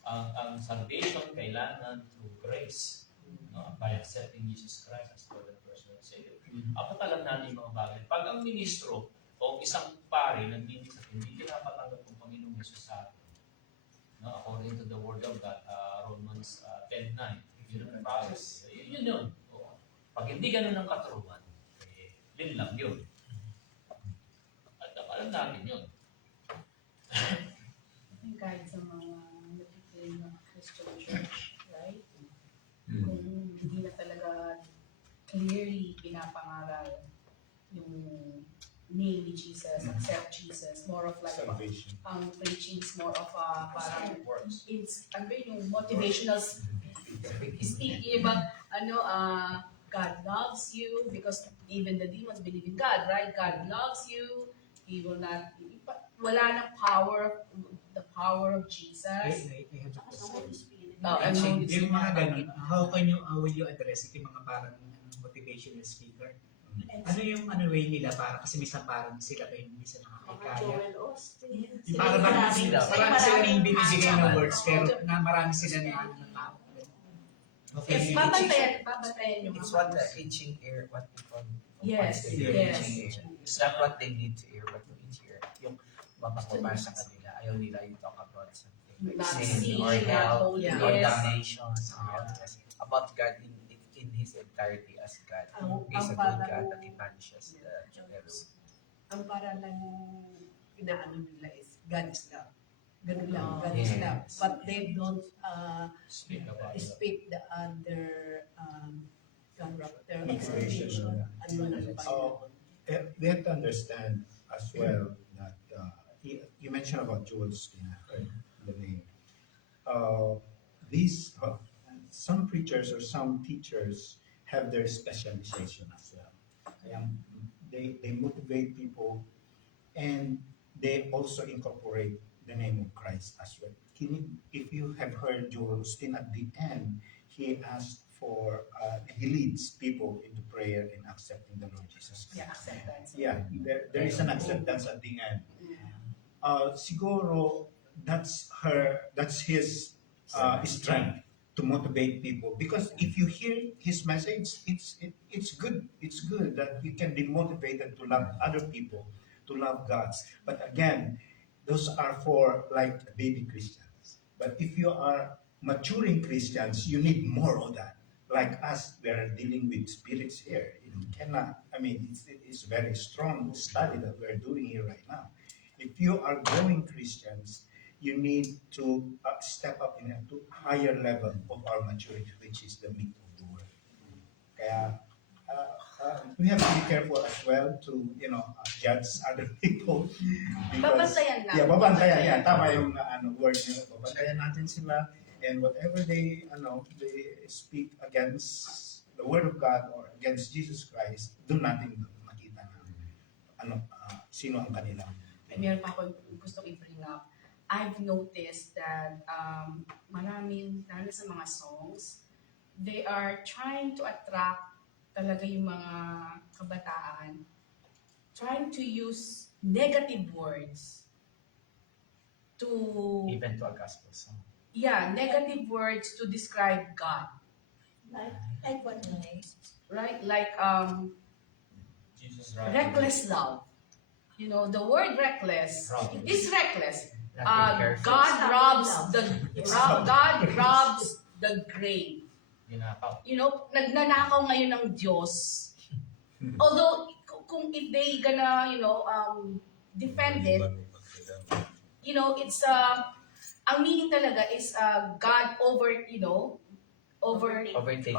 Ang salvation kailangan through grace, no? By accepting Jesus Christ as Lord and personal Savior. Apat alam natin yung mga bagay. Pag ang ministro o isang pare nagmimik sa hindi pinapatanggap ng Panginoong Jesus sa atin, no? According to the Word of God, Romans 10:9, yun ang process. Yun. O, pag hindi ganun ang katuruan, din lang yun. At alam natin yun. Kahit sa mga nakikinig na Christian church, right? Kung hindi na talaga clearly pinapangaral yung name ni Jesus, accept Jesus, more of like Salvation. preaching is more of a parang Works. it's ano yung motivational speaking about God loves you because even the demons believe in God, right? God loves you. He will not wala nang the power of Jesus. I have a question. And Holy Yung mga ganun, how will you address it, yung mga parang motivational speaker? Ano yung way nila para kasi minsan parang sila ba yung minsan nakakaya? Yung parang marami sila yung binibigay ng words pero na marami sila na tao. Yes, babantayan yung It's mga what the words. itching ear, what people Yes, consider yes. itching ear. It's not what they need to hear, but to itch ear. Yung mapapapar sa kanila, ayaw nila you talk about something like Not sin sin, or not hell, holiness. or damnation, or helpless. About God in His entirety as God. He's a good God that He punishes the devil. Ang para lang inaano nila is God is love. Ganun lang, Oh, God is yes. love. But they don't Speak about it. speak the other character. Motivation. Ano ng Panginoon. We have to understand as well that you mentioned about Joel Osteen, I heard the name. Some preachers or some teachers have their specialization as well. They motivate people and they also incorporate the name of Christ as well. If you have heard Joel Osteen at the end, he asked for, he leads people into prayer and accepting the Lord Jesus Christ. Yeah, acceptance. Yeah, there is an acceptance at the end. Siguro, that's his strength to motivate people. Because if you hear his message, it's good. It's good that you can be motivated to love other people, to love God. But again, those are for like baby Christians. But if you are maturing Christians, you need more of that. Like us, we are dealing with spirits here. You cannot, it's very strong study that we're doing here right now. If you are growing Christians, you need to step up in a higher level of our maturity, which is the meat of the word. Kaya, we have to be careful as well to, judge other people. Babantayan lang. Babantayan. Yeah, tama yung word nyo. Babantayan natin sila. And whatever they speak against the word of God or against Jesus Christ, doon natin makita na sino ang kanilang. Meron pa ako gusto i-bring up. I've noticed that lalo sa mga songs, they are trying to attract talaga yung mga kabataan, trying to use negative words to Even to a gospel song. negative words to describe God, Like what nice? right? Like Jesus right. reckless love. The word reckless is reckless. Not being careful. God robs the grave. Ginakaw. Nagnanakaw ngayon ng Diyos. Although, if they gonna, defended, you know, it's ang meaning talaga is God Overtaken.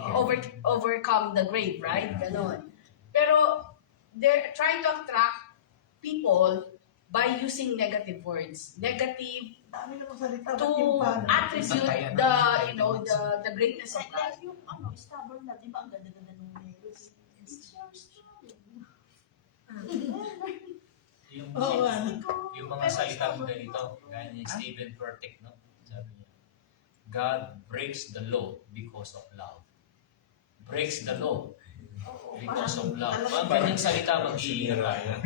overcome the grave, right? Ganon. Pero they're trying to attract people by using negative words, negative Dami na salita. to attribute the greatness of God. Like yung stubborn na, di ba ang ganda-ganda nung nails? It's your story. Yung, Oo, yung mga salita mo ganito, gaya ni Stephen Furtick, no? Sabi niya, God breaks the law because of love. Breaks the law because of love. Mga kanyang salita mag-iingat tayo.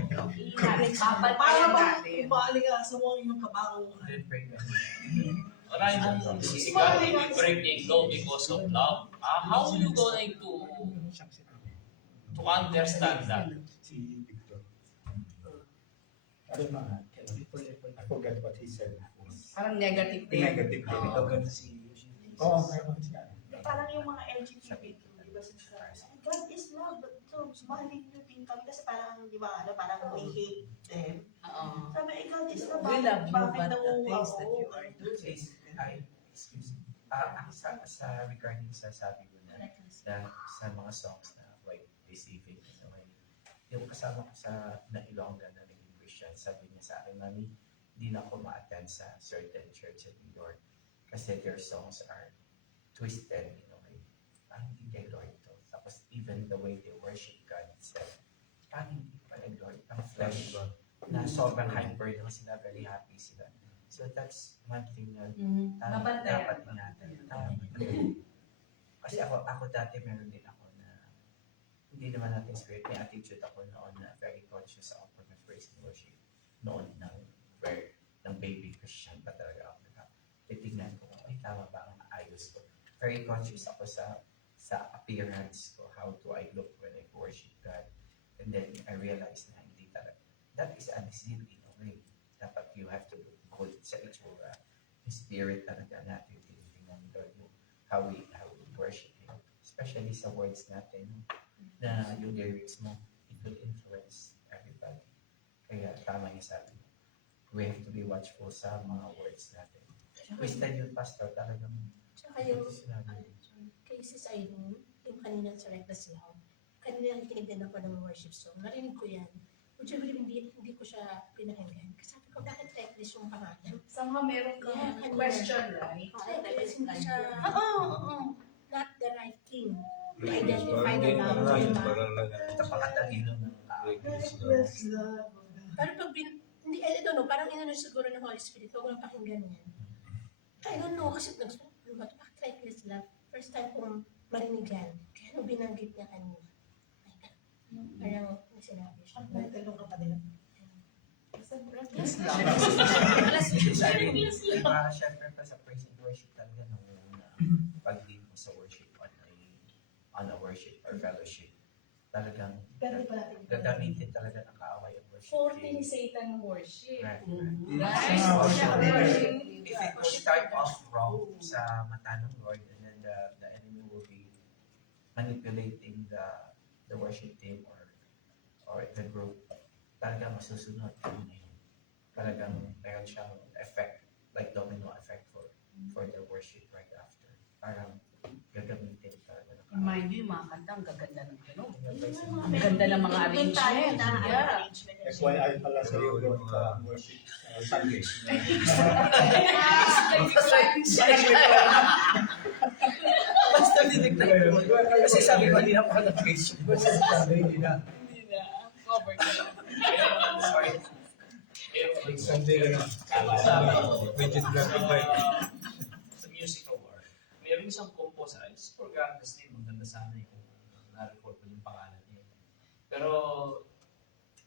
Para bang umaaling-asa mo yung kabaho. Maraming mong si God will break the law because of love. How are you going to understand that? Si Victor. I don't know. I forgot what he said. Parang negative din. Negative. Oo, mayroon siya. Parang yung mga LGBTQ, di ba, God is love, but so, mahalin nyo din kami kasi parang, di ba, parang we hate them. Sabi, God is love, We love you, bakit but daw, the things that you are doing. Excuse me. Ako sa regarding sa sabi ko na sa mga songs na white receiving, yung kasama ko sa na Ilongga na naging Christian, sabi niya sa akin, Mami, hindi na ako ma-attend sa certain church in New York kasi their songs are twisted in a way. Parang hindi kay Lord to. Tapos even the way they worship God itself, parang hindi pala Lord, ang flesh na sobrang hyper lang sila, very happy sila. So that's one thing na dapat natin. Kasi ako dati meron din ako na hindi naman natin spirit, may attitude ako noon na very conscious ako ng praise and worship. Noon ng baby Christian pa talaga ako. Titignan ko kung ay tama ba ang ayos ko. Very conscious ako sa appearance ko, how do I look when I worship God. And then I realized na hindi talaga. That is undeceived in a way. Dapat you have to look good sa itsura. Yung spirit talaga natin, tinitingnan ni Lord mo, how we worship Him. Especially sa words natin, na yung lyrics mo, it will influence everybody. Kaya tama yung sabi mo. We have to be watchful sa mga words natin. Twisted yung pastor talagang Tsaka yung sinabi. kay Sis Irene, yung kaninang sa Reckless Love, kanina nakikinig din ako ng worship song. Narinig ko yan. Would you believe hindi ko siya pinakinggan? Kasi sabi ko, bakit reckless yung pangalan? Somehow meron kang Yeah, question, right? Reckless, hindi siya, oo. Not the right thing. To identify the love of the man. Napakatalino ng tao. Pero pag hindi, I don't know, parang inano siguro ng Holy Spirit, huwag mo lang pakinggan yan. I don't know, kasi ano ba ito, bakit reckless love? First time kong marinig yan. Kaya nung binanggit niya kanina. Parang may sinabi siya. May talong ka pa din. Reckless love. Siyempre pa sa praise and worship talaga nung pag-lead mo sa worship on a worship or fellowship. Talagang Pwede pa natin. gagamitin talaga ng kaaway ang worship. Forte ni Satan worship. Right. Right? If it will start off wrong sa mata ng Lord, and then the enemy will be manipulating the worship team or the group, talagang masusunod. Talagang meron siyang effect, like domino effect for the worship right after. Parang gagamitin talaga ng kaaway. Mind you, yung mga kanta, ang gaganda ng gano'n. Ang ganda ng mga arrangement. Yeah. FYI pala sa iyo, worship Sunday. Basta dinignan ko. Kasi sabi ko, hindi na ako nag-preach. Hindi na. Cover ka lang. Sorry. Sunday ka na. Medyo graphic ba? Sa music award, mayroon isang composer, I just forgot his name, maganda sana kung na-record ko yung pangalan niya. Pero,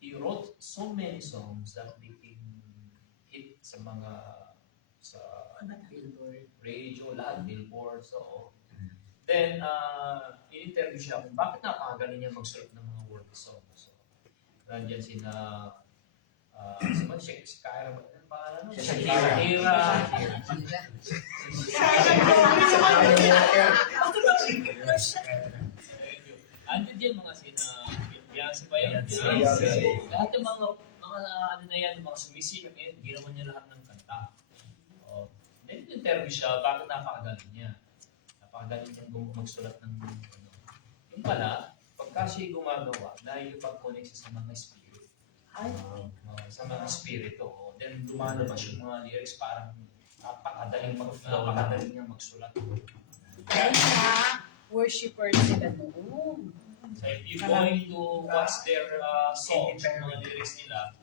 he wrote so many songs that became hit sa mga radio, lahat, billboard, so. Then, in-interview siya kung bakit napakagaling niya mag-surf ng mga world songs. So, nandiyan sina si Kyra, ano pangalan mo? Shakira. Andun din mga sina Beyonce ba yun? Beyonce. Lahat ng mga mga ano na yan, mga sumisikap ngayon, hindi naman niya lahat ng kanta. O, then interview siya, bakit napakagaling niya? Napakagaling niyang magsulat ng ano. Yung pala, pagka siya gumagawa, dahil yung pag-connect siya sa mga spirit. Sa mga spirito. Then lumalabas yung mga lyrics parang napakadaling niyang magsulat. Dahil na, worshipper sila noon. So if you going to watch their songs, mga lyrics nila,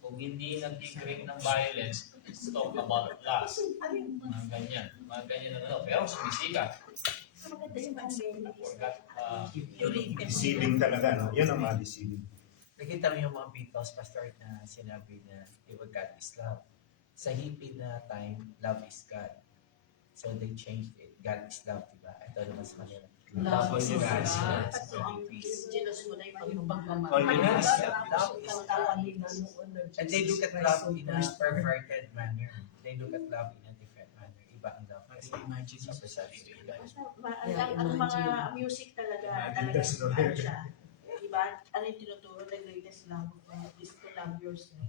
kung hindi nag-create ng violence, let's talk about lust. Mga ganyan. Mga ganyan na ano. Pero sumisikat. Maganda yung ano. Forgot, Deceiving talaga, no? Yan ang mga deceiving. Nakita mo yung mga Beatles, Pastor, na sinabi na, diba, God is love. Sa hippie na time, love is God. So they changed it. God is love, diba? Ito naman sa kanila. Love is God. God. Kasi ang indigenous mo na Yung Yes, pagmamahal. love is God. And they look at love in a perverted manner. They look at love in a different manner. Iba ang love. Kasi imagine sa perception. Ang mga music talaga That's ano not siya. Diba? Ano yung tinuturo? The greatest love is to love yourself.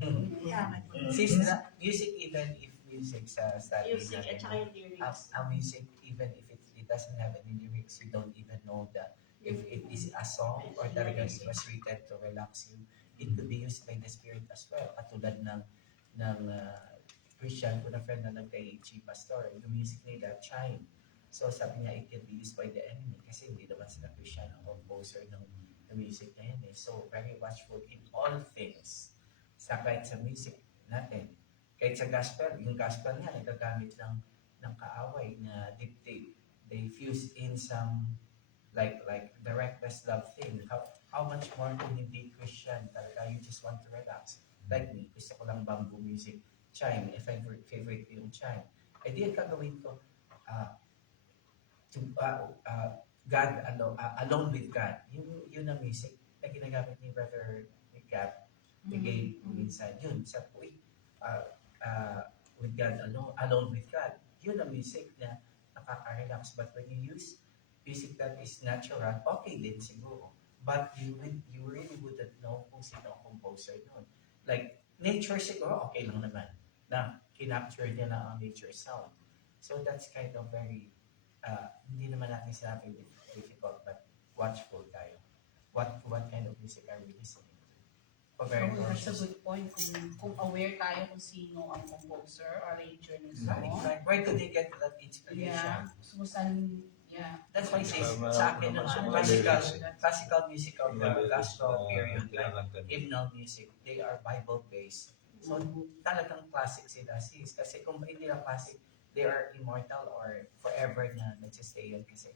Since music, even if music sa study Music at saka yung lyrics. ang music, even if it doesn't have any lyrics, you don't even know that if it is a song or talagang it was written to relax you, it could be used by the Spirit as well. Katulad ng Christian, ko na friend na nagka-HE pastor, yung music nila, chime. So sabi niya, it can be used by the enemy kasi hindi naman sila Christian ang composer ng music na yan eh. So very watchful in all things. Kahit sa music natin. Kahit sa gospel, yung gospel nga, nagagamit ng kaaway na they fuse in some like the reckless love thing. How much more kung hindi Christian talaga, you just want to relax. Like me, gusto ko lang bamboo music. Chime, if I favorite ko yung chime. Eh di ang gagawin ko, God alone with God. Yun ang music na ginagamit ni Brother Gab. Bigay minsan yun. Sa with God alone with God. Yun ang music na nakaka-relax. But when you use music that is natural, okay din siguro. But you really wouldn't know kung sino ang composer nun. Like, nature siguro, okay lang naman. Na kinapture niya na ang nature sound. So that's kind of very, hindi naman natin sinabi difficult, but watchful tayo. What kind of music are we listening to? Very That's a conscious. good point. Kung aware tayo kung sino ang composer, arranger ng song. Right. Where do they get that inspiration? Yeah. So, saan, yeah. That's why I say, sa akin naman, classical music of the gospel period, like hymnal music, they are Bible-based. So, talagang classic sila sis. Kasi kung hindi lang classic, they are immortal or forever na nagsistay yun kasi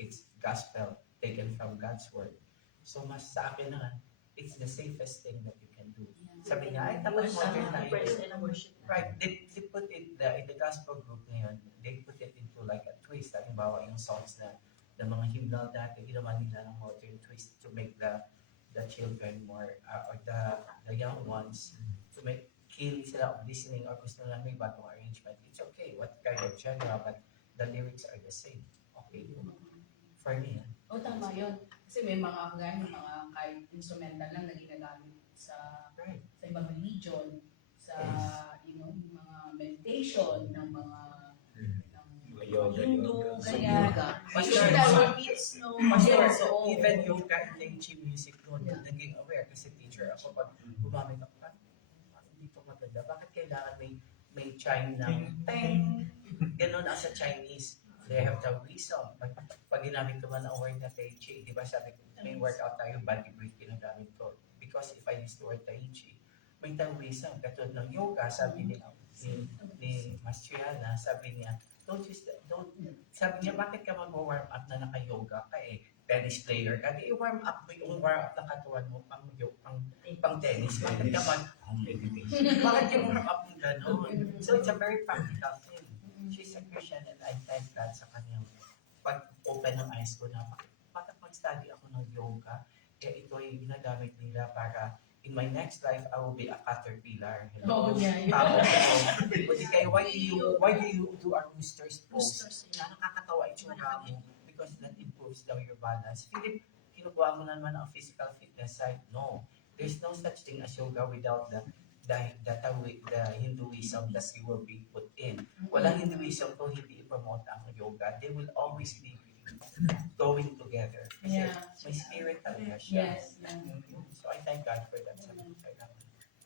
it's gospel taken from God's word. So, mas sa akin naman, it's the safest thing that you can do. Sabi niya, ay, tapos modern tayo. Right, they put it, in the gospel group ngayon, they put it into like a twist. Halimbawa, yung songs na mga hymnal dati, ginawa nila ng modern twist to make the children more, or the young ones, to make keen sila of listening or gusto nila may bagong arrangement. It's okay, what kind of genre, but the lyrics are the same. Okay, for me. O, tama yun. Kasi may mga mga kahit instrumental lang na ginagamit sa ibang religion, sa yung mga meditation ng mga Hindu, ganyan. So, even yung Kailanchi music noon, naging aware kasi teacher ako pag gumamit ako, hindi to maganda. Bakit kailangan may chime ng teng? Ganon ang sa Chinese. They have the reason. Pag ginamit ko man ang word na Tai Chi, di ba sabi ko, may workout tayo, body breath ginagamit ko. Because if I use the word Tai Chi, may reason. Katulad ng yoga, sabi ni Mastriana, sabi niya, sabi niya, bakit ka mag-warm up na naka-yoga ka eh? Tennis player ka, di i-warm up mo yung warm up na katawan mo pang tennis. Bakit ka bakit yung warm up mo gano'n? So it's a very practical thing. She's a Christian and I thank God sa kanyang pag-open ng eyes ko na bakit mag-study ako ng yoga, eh ito ay ginagamit nila para in my next life, I will be a caterpillar. Hello. Why do you do a rooster's pose? Nakakatawa itsura mo because that improves daw your balance. Philip, kinukuha mo na naman ang physical fitness side. No. There's no such thing as yoga without the Hinduism that you will be put in. Walang Hinduism kung hindi i-promote ang yoga. They will always be going together. Kasi Yeah. may spirit talaga siya. Yes. So I thank God for that.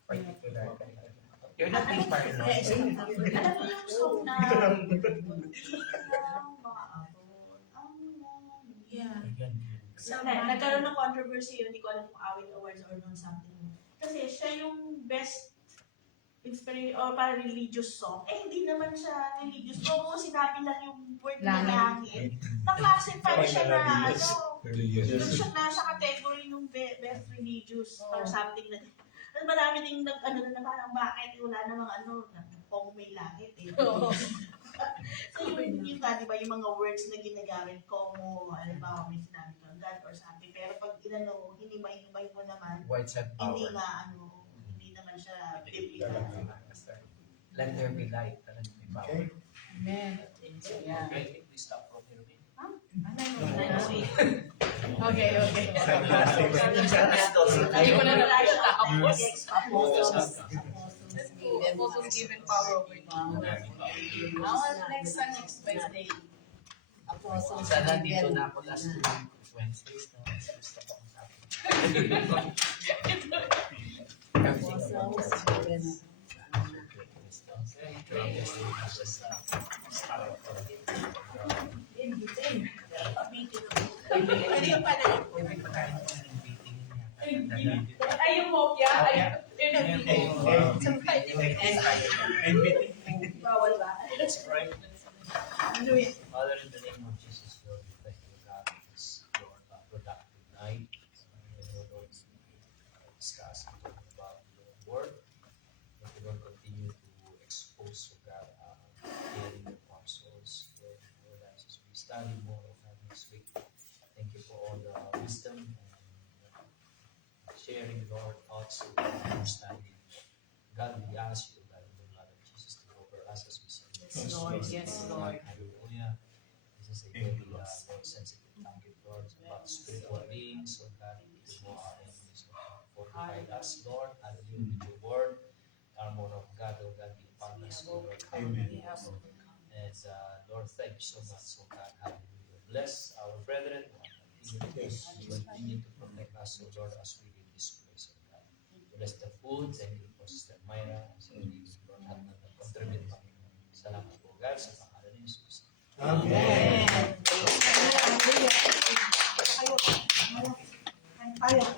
Particular. You're not being paranoid. Alam mo yung song na yeah. Nagkaroon ng controversy yun, hindi ko alam kung awit awards or non something. Kasi siya yung best inspiration or para religious song. Eh, hindi naman siya religious. Oo, sinabi lang yung word na langit. Na-classify siya na, doon siya nasa category ng best religious or something na. Marami ding na parang bakit wala namang kung may langit eh. So yung nga, di ba, yung mga words na ginagamit, como, halimbawa may sinabi kang God or something, pero pag hinimay-himay mo naman, Words have hindi power. nga, hindi naman siya biblical. Let there be light. Let there be power. Amen. Yeah. Okay, please stop from here. Okay. Ayaw ko na Apostles given power over demons. Next Wednesday. Apostles Sana dito given na ako last Wednesdays. No? Gusto ko ang sabi. apostles given Pwede yung pala. Ay, yung mopya. Bawal ba? Father, in the name of Jesus, Lord, we thank you, God, for this Lord, productive night. Lord, discuss about your word. That we will continue to expose, God, hearing the apostles, Lord, in our lives as we study more of that this week. Thank you for all the wisdom and sharing your thoughts and understanding. God, we ask you, God, in the blood of Jesus, to cover us as we sing. Yes, Lord. Hallelujah. This is a very Lord, sensitive target, Lord, about spiritual beings, so God, to know our enemies, Lord. Fortify us, Lord, hallelujah, with your word. Armor of God, oh God, be upon us, Lord. Amen. And Lord, thank you so much, so God, hallelujah. Bless our brethren, continue to protect us, so Lord, as we leave this place, oh God. Bless the food, thank you for Sister Myra, so Lord, at nag-contribute pa. Salamat po, God, sa pangalan ni Jesus. Amen. Ayaw.